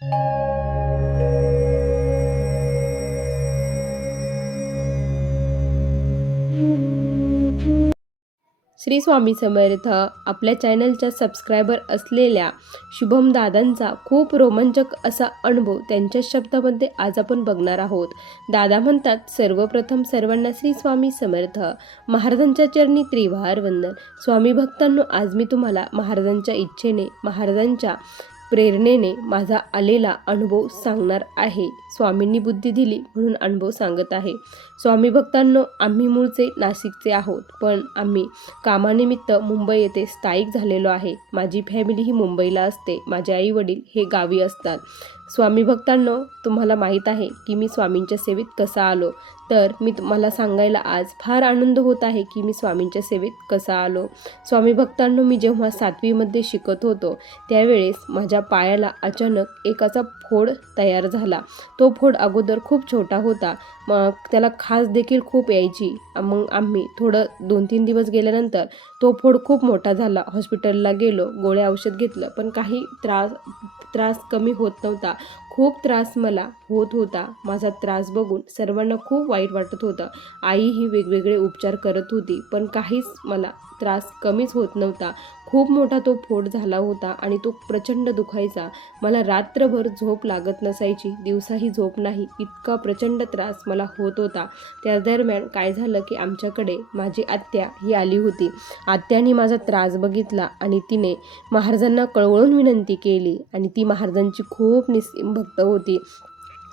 श्री स्वामी समर्थ. आपल्या चॅनलच्या सबस्क्रायबर असलेल्या शुभम दादांचा खूप रोमांचक असा अनुभव त्यांच्या शब्दामध्ये आज आपण बघणार आहोत. दादा म्हणतात, सर्वप्रथम सर्वांना श्री स्वामी समर्थ. महाराजांच्या चरणी त्रिवार वंदन. स्वामी भक्तांनो, आज मी तुम्हाला महाराजांच्या इच्छेने, महाराजांच्या प्रेरणेने माझा आलेला अनुभव सांगणार आहे. स्वामींनी बुद्धी दिली म्हणून अनुभव सांगत आहे. स्वामी भक्तांनो, आम्ही मूळचे नाशिकचे आहोत, पण आम्ही कामानिमित्त मुंबई येथे स्थायिक झालेलो आहे. माझी फॅमिली ही मुंबईला असते. माझे आई वडील हे गावी असतात. स्वामी भक्तांनो, तुम्हाला माहीत आहे की मी स्वामींच्या सेवेत कसा आलो. तर मी तुम्हाला सांगायला आज फार आनंद होत आहे की मी स्वामींच्या सेवेत कसा आलो. स्वामी भक्तांनो, मी जेव्हा 7वीमध्ये शिकत होतो त्यावेळेस माझ्या पायाला अचानक एक असा फोड तयार झाला. तो फोड अगोदर खूप छोटा होता, मग त्याला खाज देखील खूप यायची. मग आम्ही थोडं 2-3 दिवस गेल्यानंतर तो फोड खूप मोठा झाला. हॉस्पिटलला गेलो, गोळ्या औषध घेतलं, पण काही त्रास कमी होत नव्हता. खूप त्रास मला होत होता. माझा त्रास बघून सर्वांना खूप वाईट वाटत होतं. आई ही वेगवेगळे उपचार करत होती, पण काहीच मला त्रास कमीच होत नव्हता. खूप मोठा तो फोड झाला होता आणि तो प्रचंड दुखायचा. मला रात्रभर झोप लागत नसायची, दिवसाही झोप नाही, इतका प्रचंड त्रास मला होत होता. त्या दरम्यान काय झालं की आमच्याकडे माझी आत्या ही आली होती. आत्याने माझा त्रास बघितला आणि तिने महाराजांना कळवळून विनंती केली आणि ती महाराजांची खूप निस्सीम भक्त होती.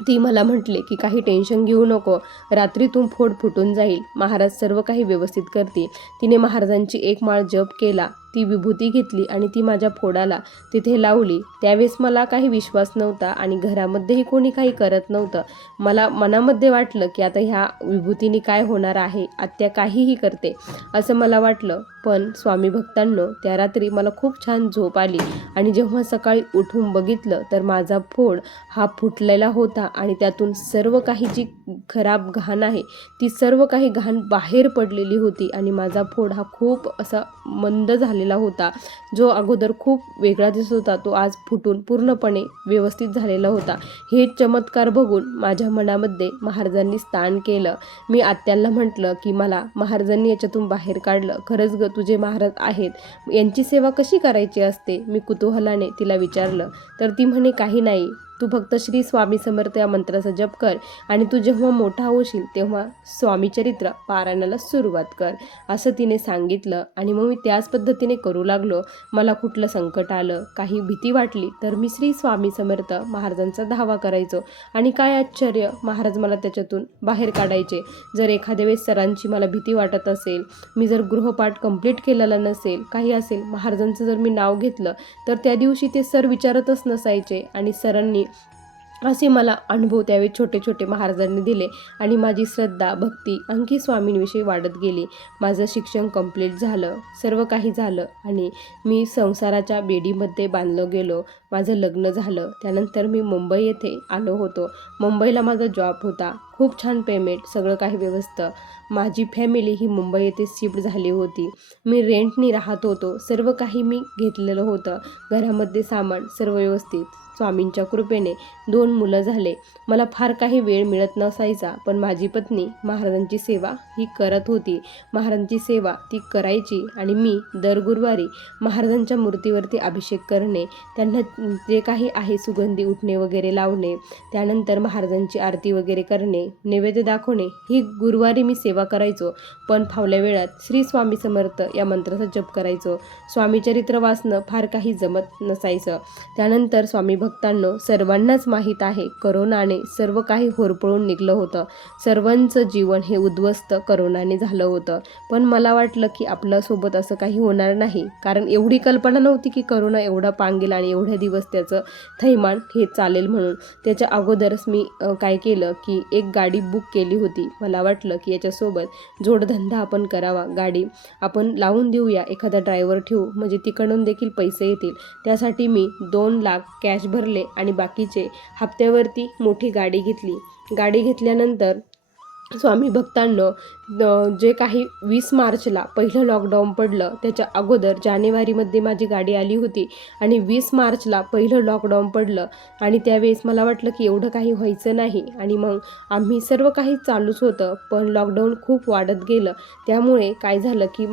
ती मला म्हटले की काही टेन्शन घेऊ नको, रात्रीतून फोड फुटून जाईल, महाराज सर्व काही व्यवस्थित करतील. तिने महाराजांची एक माळ जप केला, ती विभूती घेतली आणि ती माझ्या फोडाला तिथे लावली. त्यावेळेस मला काही विश्वास नव्हता आणि घरामध्येही कोणी काही करत नव्हतं. मला मनामध्ये वाटलं की आता ह्या विभूतीने काय होणार आहे, आत्या काहीही करते असं मला वाटलं. पण स्वामी भक्तांनो, त्या रात्री मला खूप छान झोप आली आणि जेव्हा सकाळी उठून बघितलं तर माझा फोड हा फुटलेला होता आणि त्यातून सर्व काही जी खराब घाण आहे ती सर्व काही घाण बाहेर पडलेली होती आणि माझा फोड हा खूप असा मंद झालेला होता. जो अगोदर खूप वेगळा दिसत होता तो आज फुटून पूर्णपणे व्यवस्थित झालेला होता. हे चमत्कार बघून माझ्या मनामध्ये महाराजांनी स्थान केलं. मी आत्याला म्हटलं की मला महाराजांनी याच्यातून बाहेर काढलं. खरंच ग, तुझे महाराज आहेत, यांची सेवा कशी करायची असते? मी कुतूहलाने तिला विचारलं. तर ती म्हणे, काही नाही, तू फक्त श्री स्वामी समर्थ या मंत्राचा जप कर आणि तू जेव्हा मोठा होशील तेव्हा स्वामी चरित्र पारायणाला सुरुवात कर, असं तिने सांगितलं. आणि मग मी त्याच पद्धतीने करू लागलो. मला कुठलं संकट आलं, काही भीती वाटली तर मी श्री स्वामी समर्थ महाराजांचा धावा करायचो आणि काय आश्चर्य, महाराज मला त्याच्यातून बाहेर काढायचे. जर एखाद्या वेळेस सरांची मला भीती वाटत असेल, मी जर गृहपाठ कंप्लीट केलेला नसेल, काही असेल, महाराजांचं जर मी नाव घेतलं तर त्या दिवशी ते सर विचारतच नसायचे. आणि सरांनी असे मला अनुभव त्यावेळी छोटे छोटे महाराजांनी दिले आणि माझी श्रद्धा भक्ती आणखी स्वामींविषयी वाढत गेली. माझं शिक्षण कंप्लीट झालं, सर्व काही झालं आणि मी संसाराच्या बेडीमध्ये बांधलं गेलो. माझं लग्न झालं. त्यानंतर मी मुंबई येथे आलो होतो. मुंबईला माझा जॉब होता, खूप छान पेमेंट, सगळं काही व्यवस्थित. माझी फॅमिली ही मुंबई येथे शिफ्ट झाली होती. मी रेंटनी राहत होतो. सर्व काही मी घेतलेलं होतं, घरामध्ये सामान सर्व व्यवस्थित. स्वामींच्या कृपेने 2 मुलं झाले. मला फार काही वेळ मिळत नसायचा, पण माझी पत्नी महाराजांची सेवा ही करत होती. महाराजांची सेवा ती करायची आणि मी दर गुरुवारी महाराजांच्या मूर्तीवरती अभिषेक करणे, त्यांना जे काही आहे सुगंधी उठणे वगैरे लावणे, त्यानंतर महाराजांची आरती वगैरे करणे, नैवेद्य दाखवणे, ही गुरुवारी मी सेवा करायचो. पण फावल्या वेळात श्री स्वामी समर्थ या मंत्राचा जप करायचो. स्वामी चरित्र वाचणं फार काही जमत नसायचं. त्यानंतर स्वामी भक्तांनो, सर्वांनाच माहीत आहे, करोनाने सर्व काही होरपळून निघलं होतं. सर्वांचं जीवन हे उद्ध्वस्त करोनाने झालं होतं. पण मला वाटलं की आपल्यासोबत असं काही होणार नाही, कारण एवढी कल्पना नव्हती की करोना एवढा पांगेल आणि एवढ्या दिवस त्याचं थैमान हे चालेल म्हणून. त्याच्या अगोदरच मी काय केलं की एक गाडी बुक केली होती. मला वाटलं की याच्यासोबत जोडधंदा आपण करावा, गाडी आपण लावून देऊया, एखादा ड्रायव्हर ठेवू, म्हणजे तिकडून देखील पैसे येतील. त्यासाठी मी 2 लाख कॅश भरले आणि बाकीचे हप्त्यावरती मोठी गाडी घेतली. गाडी घेतल्यानंतर स्वामी भक्तांनो, जे काही 20 मार्चला पहिलं लॉकडाऊन पडलं त्याच्या अगोदर जानेवारीमध्ये माझी गाडी आली होती आणि 20 मार्चला पहिलं लॉकडाऊन पडलं आणि त्यावेळेस मला वाटलं की एवढं काही व्हायचं नाही आणि मग आम्ही सर्व काही चालूच होतं, पण लॉकडाऊन खूप वाढत गेलं. त्यामुळे काय झालं की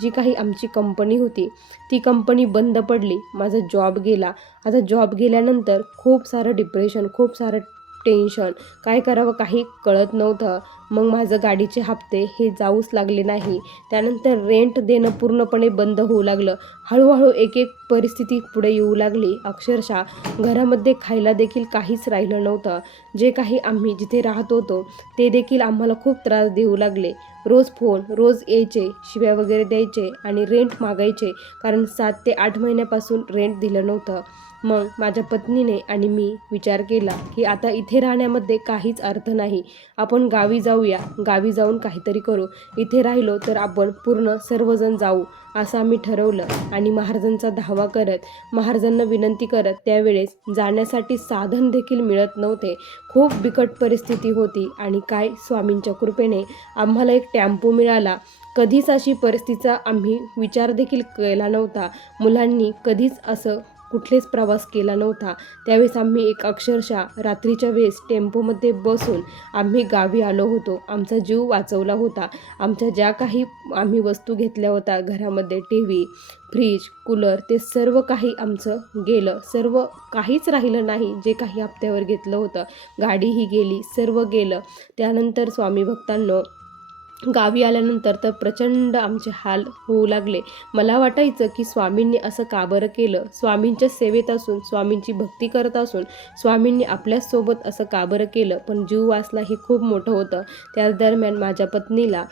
जी काही आमची कंपनी होती ती कंपनी बंद पडली, माझा जॉब गेला. आता जॉब गेल्यानंतर खूप सारं डिप्रेशन, खूप सारं टेन्शन, काय करावं काही कळत नव्हतं. मग माझं गाडीचे हप्ते हे जाऊच लागले नाही. त्यानंतर रेंट देणं पूर्णपणे बंद होऊ लागलं. हळूहळू एक एक परिस्थिती पुढे येऊ लागली. अक्षरशः घरामध्ये खायला देखील काहीच राहिलं नव्हतं. जे काही आम्ही जिथे राहत होतो ते देखील आम्हाला खूप त्रास देऊ लागले. रोज फोन, रोज यायचे, शिव्या वगैरे द्यायचे आणि रेंट मागायचे, कारण 7 ते 8 महिन्यापासून रेंट दिलं नव्हतं. मग माझ्या पत्नीने आणि मी विचार केला की आता इथे राहण्यामध्ये काहीच अर्थ नाही, आपण गावी जाऊया, गावी जाऊन काहीतरी करू. इथे राहिलो तर आपण पूर्ण सर्वजण जाऊ असं आम्ही ठरवलं आणि महाराजांचा धावा करत, महाराजांना विनंती करत, त्यावेळेस जाण्यासाठी साधन देखील मिळत नव्हते. खूप बिकट परिस्थिती होती आणि काय स्वामींच्या कृपेने आम्हाला एक टेम्पो मिळाला. कधीच अशी परिस्थितीचा आम्ही विचार देखील केला नव्हता. मुलांनी कधीच असं कुठलेच प्रवास केला नव्हता. त्यावेळेस आम्ही एक अक्षरशः रात्रीच्या वेळेस टेम्पोमध्ये बसून आम्ही गावी आलो होतो. आमचा जीव वाचवला होता. आमच्या ज्या काही आम्ही वस्तू घेतल्या होत्या घरामध्ये, TV, फ्रीज, कूलर, ते सर्व काही आमचं गेलं. सर्व काहीच राहिलं नाही. जे काही हप्त्यावर घेतलं होतं, गाडीही गेली, सर्व गेलं. त्यानंतर स्वामी भक्तांनो, गावी आल्यानंतर तर प्रचंड आमचे हाल होऊ लागले. मला वाटायचं की स्वामींनी असं का बरं केलं? स्वामींच्या सेवेत असून, स्वामींची भक्ती करत असून स्वामींनी आपल्यासोबत असं का बरं केलं? पण जीव वाचला हे खूप मोठं होतं. त्याच दरम्यान माझ्या पत्नीला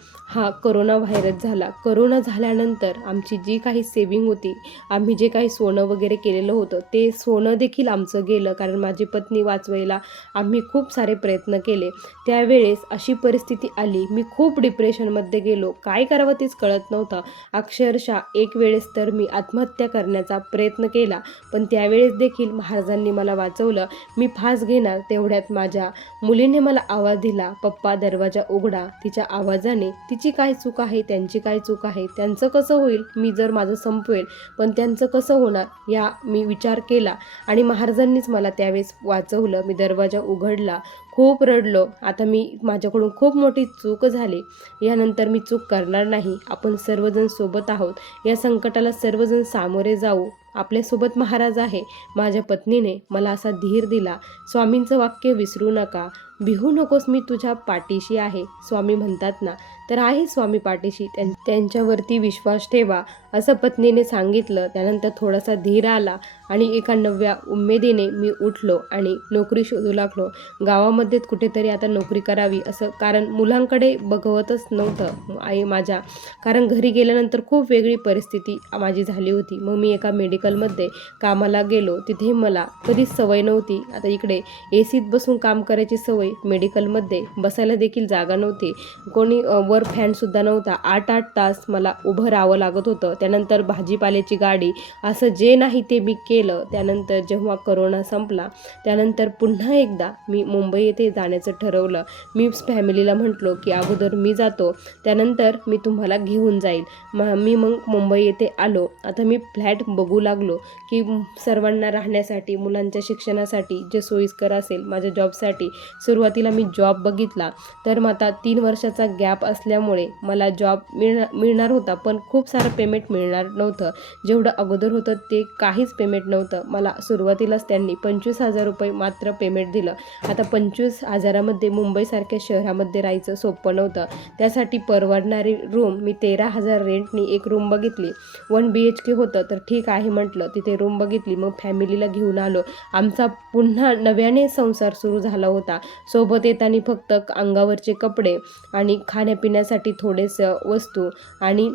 कोरोना व्हायरस झाला. कोरोना झाल्यानंतर आमची जी काही सेविंग होती, आम्ही जे काही सोनं वगैरे केलेलं होतं, ते सोनं देखील आमचं गेलं. कारण माझी पत्नी वाचवायला आम्ही खूप सारे प्रयत्न केले. त्यावेळेस अशी परिस्थिती आली, मी खूप डिप्रेशनमध्ये गेलो. काय करावं तेच कळत नव्हतं. अक्षरशः एक वेळेस तर मी आत्महत्या करण्याचा प्रयत्न केला, पण त्यावेळेस देखील महाराजांनी मला वाचवलं. मी फास घेणार तेवढ्यात माझ्या मुलीने मला आवाज दिला, "पप्पा दरवाजा उघडा." तिच्या आवाजाने तिची काय चूक आहे, त्यांची काय चूक आहे, त्यांचं कसं होईल, मी जर माझं संपवेल पण त्यांचं कसं होणार, या मी विचार केला आणि महाराजांनीच मला त्यावेळेस वाचवलं. मी दरवाजा उघडला, खूप रडलो. आता माझ्याकडून खूप मोठी चूक झाली, यानंतर मी चूक करणार नाही. आपण सर्वजण सोबत आहोत, या संकटाला सर्वजण सामोरे जाऊ. आपल्यासोबत महाराज आहे. माझ्या पत्नीने मला असा धीर दिला. स्वामींचं वाक्य विसरू नका, भिवू नकोस, मी तुझ्या पाठीशी आहे. स्वामी म्हणतात ना, तर आहे स्वामी पाठीशी, त्यांच्यावरती विश्वास ठेवा, असं पत्नीने सांगितलं. त्यानंतर थोडासा धीर आला आणि एका नव्या उमेदीने मी उठलो आणि नोकरी शोधू लागलो. गावामध्ये कुठेतरी आता नोकरी करावी असं, कारण मुलांकडे बघवतच नव्हतं आई माझ्या, कारण घरी गेल्यानंतर खूप वेगळी परिस्थिती माझी झाली होती. मग मी एका मेडिकलमध्ये कामाला गेलो. तिथे मला कधीच सवय नव्हती. आता इकडे एसीत बसून काम करायची सवय, मेडिकलमध्ये बसायला देखील जागा नव्हती, कोणी वर फॅनसुद्धा नव्हता. 8-8 तास मला उभं राहावं लागत होतं. त्यानंतर भाजीपाल्याची गाडी, असं जे नाही ते मी केलं. त्यानंतर जेव्हा कोरोना संपला, त्यानंतर पुन्हा एकदा मी मुंबई येथे जाण्याचं ठरवलं. मी फॅमिलीला म्हटलो की अगोदर मी जातो, त्यानंतर मी तुम्हाला घेऊन जाईल. मी मग मुंबई येथे आलो. आता मी फ्लॅट बघू लागलो की सर्वांना राहण्यासाठी, मुलांच्या शिक्षणासाठी जे सोयीस्कर असेल, माझ्या जॉबसाठी. सुरुवातीला मी जॉब बघितला, तर मग आता 3 वर्षाचा गॅप असल्यामुळे मला जॉब मिळणार होता, पण खूप सारं पेमेंट मिळणार नव्हतं. जेवढं अगोदर होतं ते काहीच पेमेंट नव्हतं. मला सुरुवातीलाच त्यांनी 25,000 रुपये मात्र पेमेंट दिलं. आता 25,000मध्ये मुंबईसारख्या शहरामध्ये राहायचं सोपं नव्हतं. त्यासाठी परवडणारी रूम मी 13,000 रेंटनी एक रूम बघितली. 1 BHK होतं, तर ठीक आहे म्हटलं, तिथे रूम बघितली. मग फॅमिलीला घेऊन आलो. आमचा पुन्हा नव्याने संसार सुरू झाला होता. सोबत येताना फक्त अंगावरचे कपडे आणि खाण्यापिण्यासाठी थोडेसं वस्तू आणि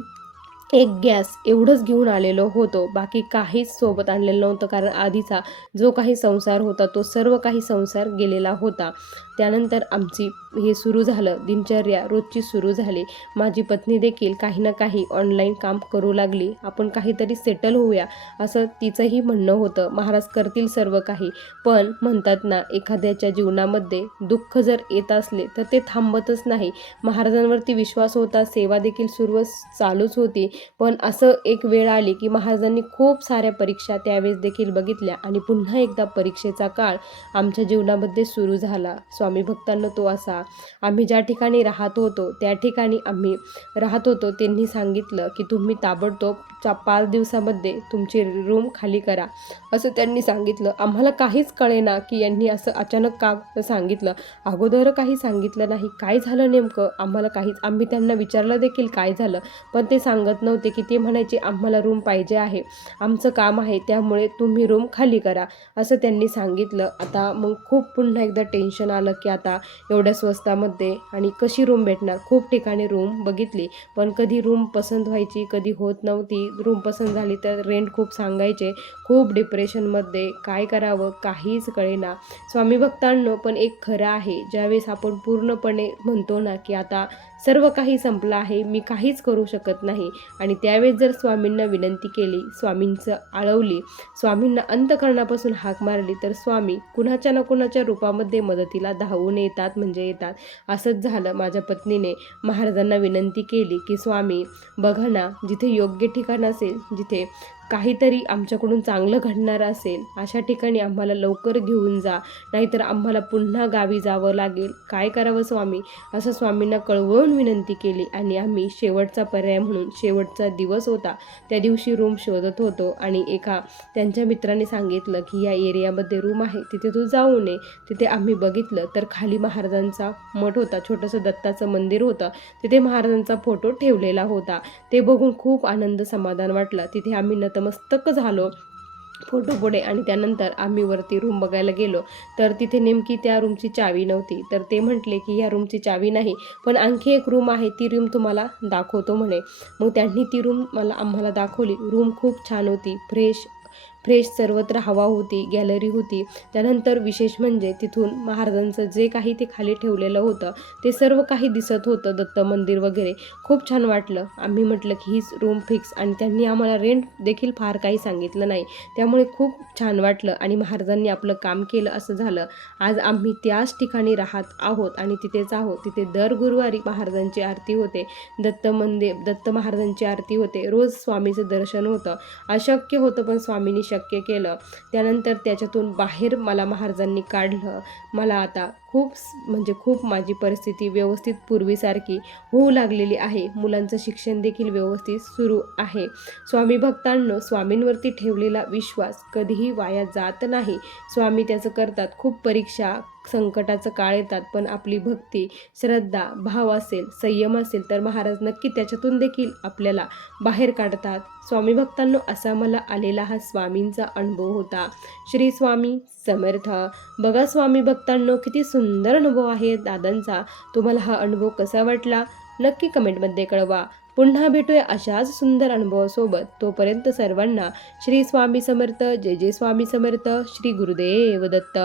एक गॅस एवढंच घेऊन आलेलो होतो, बाकी काहीच सोबत आणलेलं नव्हतं. कारण आधीचा जो काही संसार होता तो सर्व काही संसार गेलेला होता. त्यानंतर आमची हे सुरू झालं, दिनचर्या रोजची सुरू झाली. माझी पत्नी देखील काही ना काही ऑनलाईन काम करू लागली. आपण काहीतरी सेटल होऊया असं तिचंही म्हणणं होतं. महाराज करतील सर्व काही, पण म्हणतात ना, एखाद्याच्या जीवनामध्ये दुःख जर येत असले तर ते थांबतच नाही. महाराजांवरती विश्वास होता, सेवा देखील चालूच होती. पण असं एक वेळ आली की महाराजांनी खूप साऱ्या परीक्षा त्यावेळेस देखील बघितल्या आणि पुन्हा एकदा परीक्षेचा काळ आमच्या जीवनामध्ये सुरू झाला. स्वामी भक्तांनो तो असा, आम्ही ज्या ठिकाणी राहत होतो त्या ठिकाणी आम्ही राहत होतो. त्यांनी सांगितलं की तुम्ही ताबडतोब 5 दिवसामध्ये तुमची रूम खाली करा असं त्यांनी सांगितलं. आम्हाला काहीच कळेना की यांनी असं अचानक का सांगितलं. अगोदर काही सांगितलं नाही. काय झालं नेमकं आम्हाला काहीच, आम्ही त्यांना विचारलं देखील काय झालं, पण ते सांगत नव्हते. की ते म्हणायचे आम्हाला रूम पाहिजे आहे, आमचं काम आहे, त्यामुळे तुम्ही रूम खाली करा असं त्यांनी सांगितलं. आता मग खूप पुन्हा एकदा टेन्शन आलं की आता एवढ्या स्वस्तामध्ये आणि कशी रूम भेटणार. खूप ठिकाणी रूम बघितली पण कधी रूम पसंत व्हायची, कधी होत नव्हती. रूम पसंत झाली तर रेंट खूप सांगायचे. खूप डिप्रेशनमध्ये काय करावं काहीच कळेना. स्वामी भक्तांनो पण एक खरं आहे, ज्यावेळेस आपण पूर्णपणे म्हणतो ना की आता सर्व काही संपलं आहे, मी काहीच करू शकत नाही, आणि त्यावेळेस जर स्वामींना विनंती केली, स्वामींचं आळवली, स्वामींना अंतःकरणापासून हाक मारली तर स्वामी कुणाच्या ना कुणाच्या रूपामध्ये मदतीला धावून येतात म्हणजे येतात. असंच झालं. माझ्या पत्नीने महाराजांना विनंती केली की स्वामी बघा ना, जिथे योग्य ठिकाण असेल, जिथे काहीतरी आमच्याकडून चांगलं घडणार असेल, अशा ठिकाणी आम्हाला लवकर घेऊन जा, नाहीतर आम्हाला पुन्हा गावी जावं लागेल. काय करावं स्वामी असं स्वामींना कळवून विनंती केली. आणि आम्ही शेवटचा पर्याय म्हणून, शेवटचा दिवस होता त्या दिवशी रूम शोधत होतो आणि एका त्यांच्या मित्राने सांगितलं की या एरियामध्ये रूम आहे, तिथे तू जाऊ नये. तिथे आम्ही बघितलं तर खाली महाराजांचा मठ होता, छोटंसं दत्ताचं मंदिर होतं, तिथे महाराजांचा फोटो ठेवलेला होता. ते बघून खूप आनंद समाधान वाटलं. तिथे आम्ही नतमस्तक झालो फोटोपुढे आणि त्यानंतर आम्ही वरती रूम बघायला गेलो तर तिथे नेमकी त्या रूमची चावी नव्हती. तर ते म्हटले की ह्या रूमची चावी नाही, पण आणखी एक रूम आहे, ती रूम तुम्हाला दाखवतो म्हणे. मग त्यांनी ती रूम आम्हाला दाखवली. रूम खूप छान होती, फ्रेश फ्रेश सर्वत्र हवा होती, गॅलरी होती. त्यानंतर विशेष म्हणजे तिथून महाराजांचं जे काही ते खाली ठेवलेलं होतं ते सर्व काही दिसत होतं, दत्त मंदिर वगैरे. खूप छान वाटलं. आम्ही म्हटलं की हीच रूम फिक्स, आणि त्यांनी आम्हाला रेंट देखील फार काही सांगितलं नाही, त्यामुळे खूप छान वाटलं आणि महाराजांनी आपलं काम केलं असं झालं. आज आम्ही त्याच ठिकाणी राहत आहोत आणि तिथेच आहोत. तिथे दर गुरुवारी महाराजांची आरती होते, दत्त महाराजांची आरती होते, रोज स्वामीचं दर्शन होतं. अशक्य होतं पण स्वामींनी शक्य केलं. त्यानंतर त्याच्यातून बाहेर मला महाराजांनी काढलं. मला आता खूप माझी परिस्थिती व्यवस्थित पूर्वीसारखी होऊ लागलेली आहे. मुलांचं शिक्षण देखील व्यवस्थित सुरू आहे. स्वामी भक्तांनो, स्वामींवरती ठेवलेला विश्वास कधीही वाया जात नाही. स्वामी त्याचं करतात. खूप परीक्षा, संकटाचं काळ येतात, पण आपली भक्ती, श्रद्धा, भाव असेल, संयम असेल तर महाराज नक्की त्याच्यातून देखील आपल्याला बाहेर काढतात. स्वामी भक्तांनो, असा मला आलेला हा स्वामींचा अनुभव होता. श्री स्वामी समर्थ. बघा स्वामी भक्तांनो, किती सुंदर अनुभव आहे दादांचा. तुम्हाला हा अनुभव कसा वाटला नक्की कमेंटमध्ये कळवा. पुन्हा भेटूया अशाच सुंदर अनुभवासोबत. तोपर्यंत सर्वांना श्री स्वामी समर्थ. जय जय स्वामी समर्थ. श्री गुरुदेव दत्त.